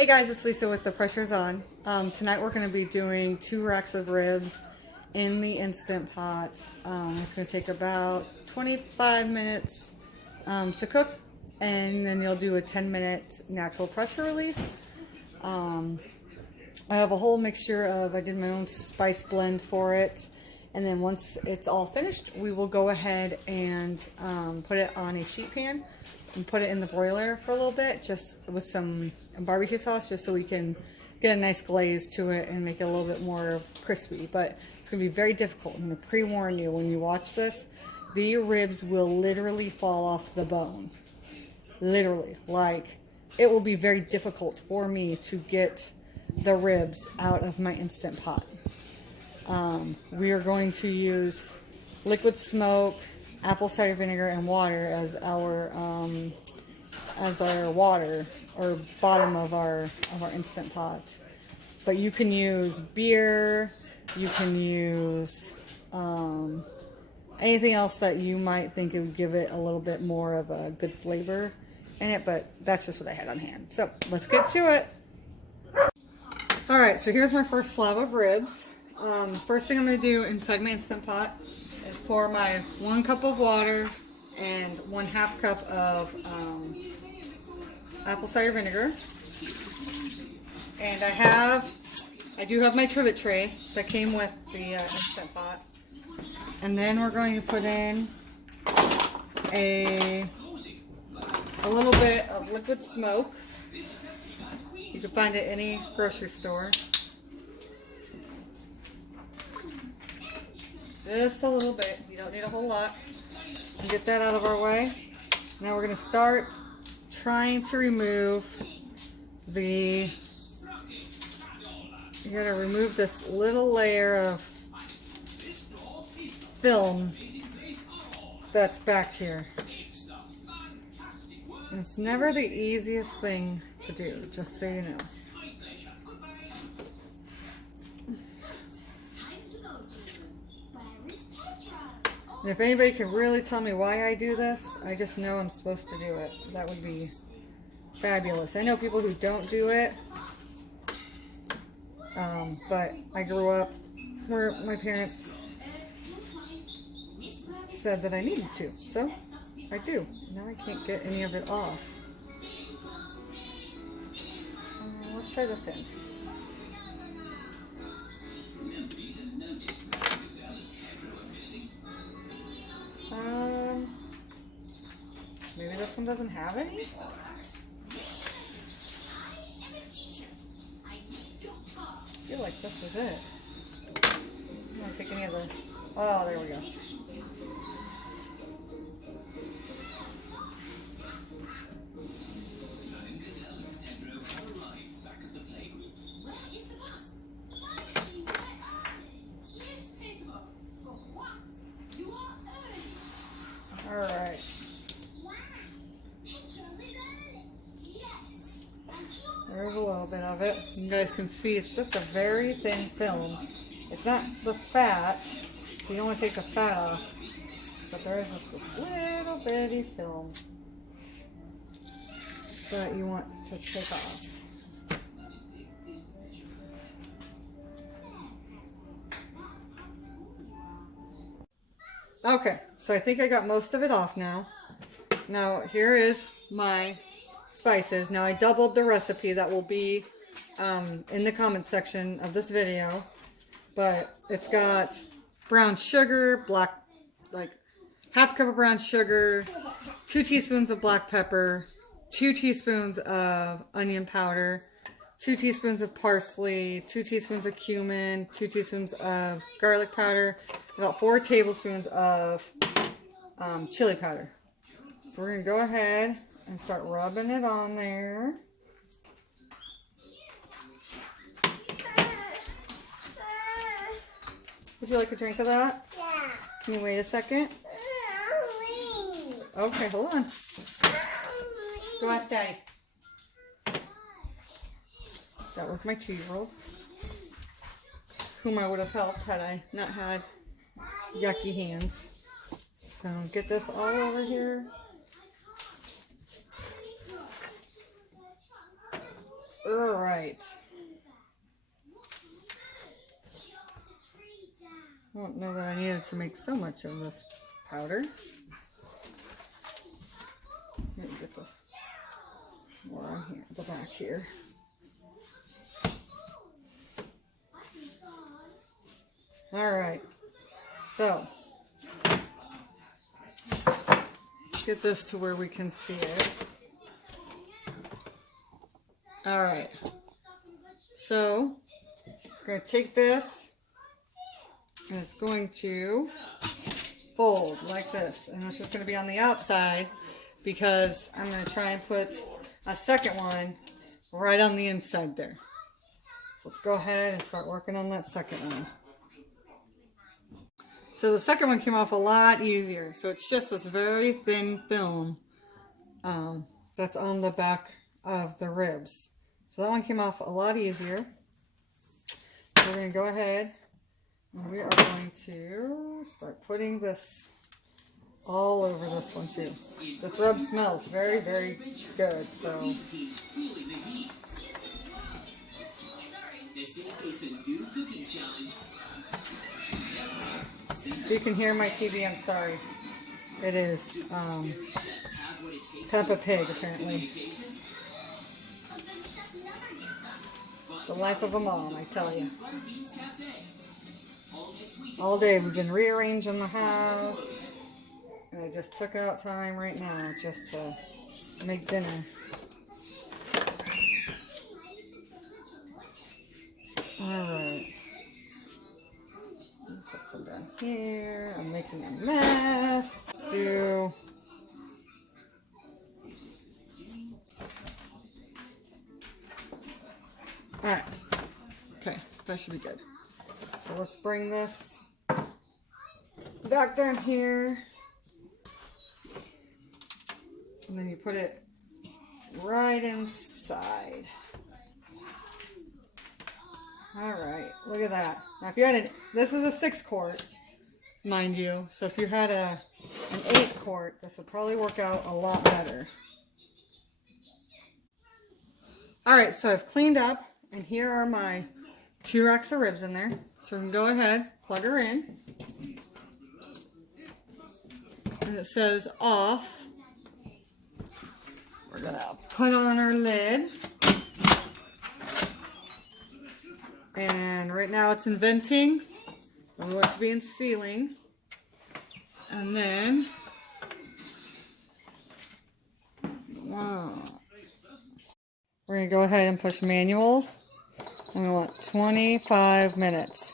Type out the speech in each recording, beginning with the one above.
Hey guys, it's Lisa with The Pressure's On. Tonight we're going to be doing 2 racks of ribs in the Instant Pot. It's going to take about 25 minutes to cook, and then you'll do a 10-minute natural pressure release. I have a whole mixture of, I did my own spice blend for it, and then once it's all finished, we will go ahead and put it on a sheet pan and put it in the broiler for a little bit, just with some barbecue sauce, just so we can get a nice glaze to it and make it a little bit more crispy. But it's going to be very difficult. I'm going to pre-warn you, when you watch this, the ribs will literally fall off the bone. Literally. Like, it will be very difficult for me to get the ribs out of my Instant Pot. We are going to use liquid smoke, apple cider vinegar, and water as our water, or bottom of our Instant Pot. But you can use beer, you can use anything else that you might think would give it a little bit more of a good flavor in it, but that's just what I had on hand. So let's get to it. Alright, so here's my first slab of ribs. First thing I'm going to do inside my Instant Pot is pour my 1 cup of water and 1/2 cup of apple cider vinegar. And I do have my trivet tray that came with the Instant Pot. And then we're going to put in a little bit of liquid smoke. You can find it at any grocery store. Just a little bit. You don't need a whole lot. And get that out of our way. Now we're going to start trying to remove you got to remove this little layer of film that's back here. And it's never the easiest thing to do, just so you know. And if anybody can really tell me why I do this, I just know I'm supposed to do it. That would be fabulous. I know people who don't do it, but I grew up where my parents said that I needed to, so I do. Now I can't get any of it off. Let's try this end. Maybe this one doesn't have any? I feel like this is it. I'm not take any of the... Oh, there we go. Alright. There's a little bit of it. You guys can see it's just a very thin film. It's not the fat, so you don't want to take the fat off. But there is just this little bitty film that you want to take off. Okay, so I think I got most of it off now. Now here is my spices. Now I doubled the recipe that will be in the comments section of this video, but it's got brown sugar, like 1/2 cup of brown sugar, 2 teaspoons of black pepper, 2 teaspoons of onion powder, 2 teaspoons of parsley, 2 teaspoons of cumin, 2 teaspoons of garlic powder, about 4 tablespoons of chili powder. So we're going to go ahead and start rubbing it on there. Would you like a drink of that? Yeah. Can you wait a second? Okay, hold on. Go ask Daddy. That was my 2-year-old, whom I would have helped had I not had yucky hands. So get this all over here. All right. I don't know that I needed to make so much of this powder. Let me get the more on here, the back here. All right. So let's get this to where we can see it. All right. So we're going to take this. And it's going to fold like this. And this is going to be on the outside because I'm going to try and put a second one right on the inside there. So let's go ahead and start working on that second one. So the second one came off a lot easier. So it's just this very thin film that's on the back of the ribs. So that one came off a lot easier. So we're going to go ahead. We are going to start putting this all over this one too. This rub smells very, very good. So if you can hear my TV, I'm sorry. It is Peppa Pig, apparently. The life of a mom, I tell you. All day we've been rearranging the house, and I just took out time right now just to make dinner. Alright, put some down here. I'm making a mess. Let's do alright, okay, that should be good. So let's bring this back down here, and then you put it right inside. All right, look at that. Now if you had this is a 6 quart, mind you, so if you had an 8 quart, this would probably work out a lot better. All right, so I've cleaned up, and here are my 2 racks of ribs in there. So we can go ahead, plug her in. And it says off. We're gonna put on our lid. And right now it's in venting. We want it to be in sealing. And then, we're gonna go ahead and push manual. And we want 25 minutes.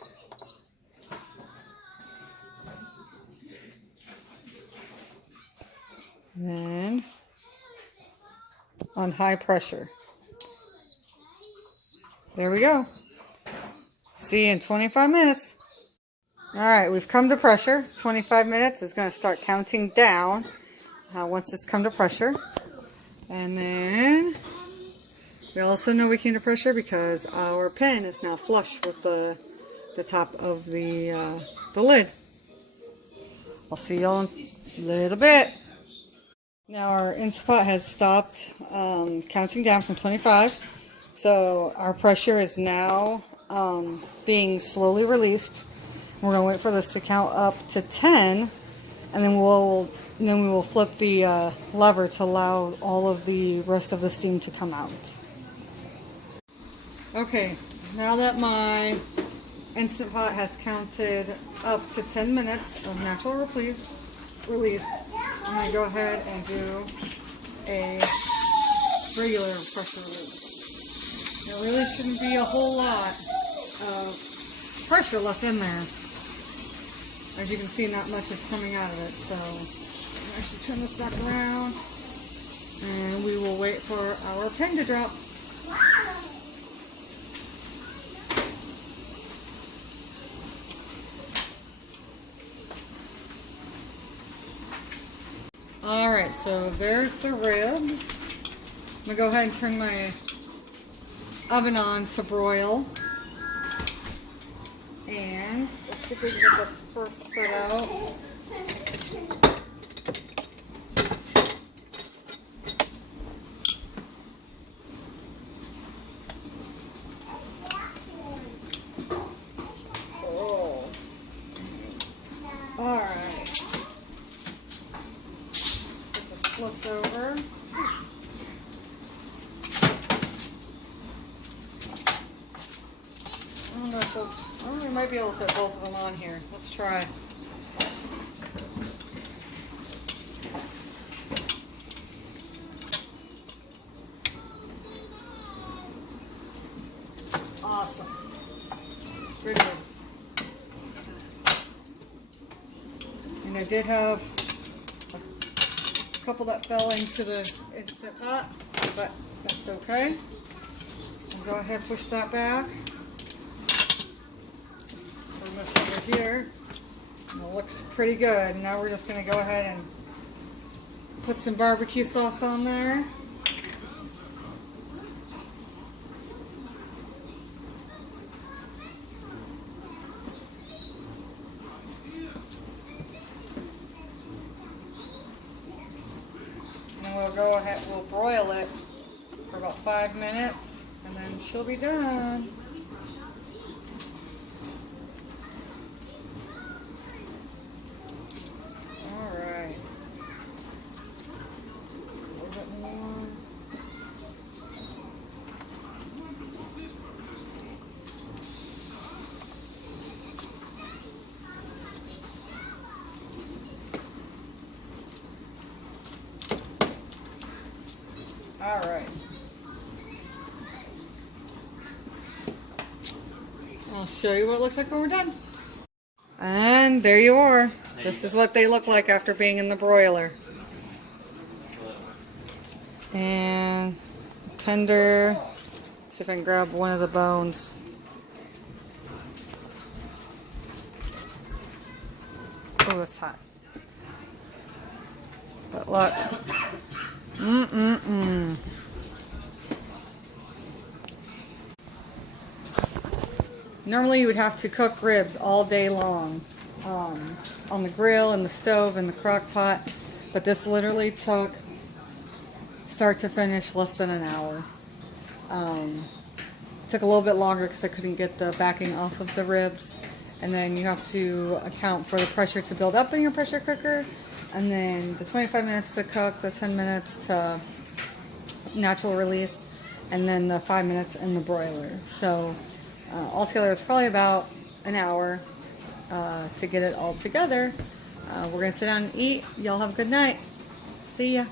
Then on high pressure. There we go. See you in 25 minutes. All right, we've come to pressure. 25 minutes is going to start counting down once it's come to pressure. And then we also know we came to pressure because our pen is now flush with the top of the lid. I'll see y'all in a little bit. Now our Instant Pot has stopped counting down from 25. So our pressure is now being slowly released. We're going to wait for this to count up to 10, and then we will flip the lever to allow all of the rest of the steam to come out. Okay, now that my Instant Pot has counted up to 10 minutes of natural release, I'm going to go ahead and do a regular pressure release. There really shouldn't be a whole lot of pressure left in there. As you can see, not much is coming out of it. So I'm actually turn this back around, and we will wait for our pen to drop. Alright, so there's the ribs. I'm going to go ahead and turn my oven on to broil. And let's see if we can get this first set out. So, oh, we might be able to put both of them on here. Let's try. Awesome. Ribs. And I did have a couple that fell into the Instant Pot, but that's okay. I'll go ahead and push that back. Put this over here. And it looks pretty good. Now we're just going to go ahead and put some barbecue sauce on there. And we'll go ahead, we'll broil it for about 5 minutes, and then she'll be done. All right. A little bit more. All right. I'll show you what it looks like when we're done. And there you are. This is what they look like after being in the broiler. And tender. Let's see if I can grab one of the bones. Oh, it's hot. But look. Normally you would have to cook ribs all day long on the grill and the stove and the crock pot, but this literally took start to finish less than an hour. Took a little bit longer because I couldn't get the backing off of the ribs, and then you have to account for the pressure to build up in your pressure cooker, and then the 25 minutes to cook, the 10 minutes to natural release, and then the 5 minutes in the broiler. So altogether it's probably about an hour to get it all together. We're gonna sit down and eat. Y'all have a good night. See ya.